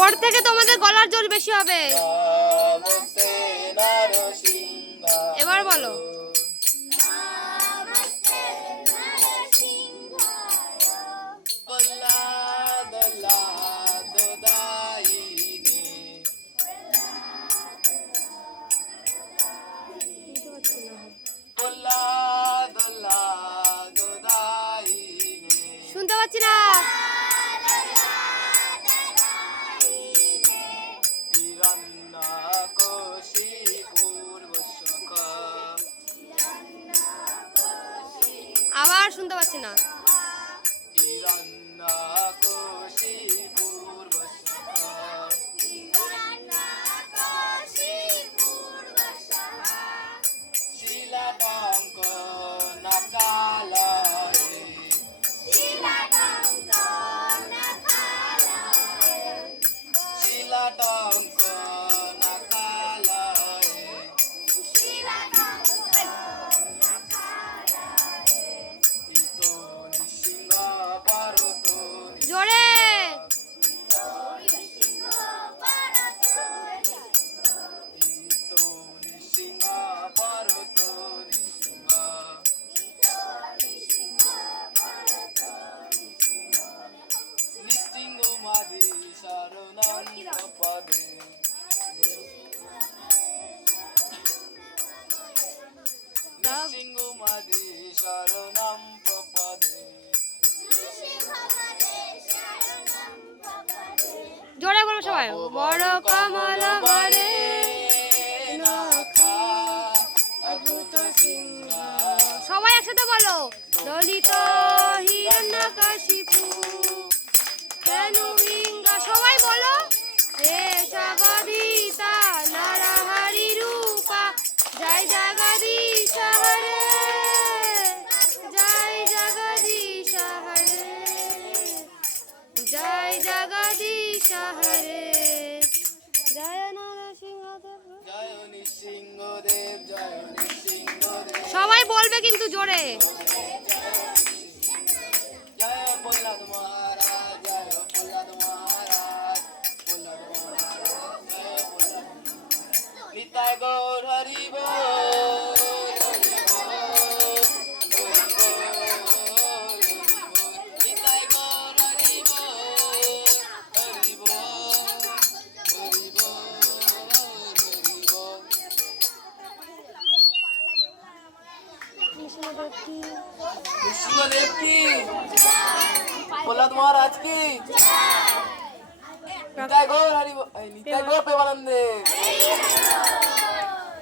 ওর থেকে তোমাদের গলার জোর বেশি হবে। এবার বলো। শুনতে পাচ্ছি না। আবার শুনতে পাচ্ছি না। জোরে। জোরে বলো সবাই। বড় কমল বরে সবাই একসাথে বলো। ললিত হিরণ্যকশিপু কেন হিংসা। সবাই বলো। হে জগদীতা নরহরি রূপা জয় জগদীশ হরে জয় জগদীশ হরে জয় জগদীশ হরে জয় নরসিংহদেব জয় নৃসিংহদেব জয় নৃসিংহদেব। সবাই বলবে কিন্তু জোরে। জয় প্রহ্লাদ মহারাজ জয় প্রহ্লাদ মহারাজ প্রহ্লাদ মহারাজ জয় প্রহ্লাদ নিতাই গৌর হরি বল। नृसिंहदेव की प्रहलाद महाराज की निताई गौर हरि निताई गौर प्रेमानंदे।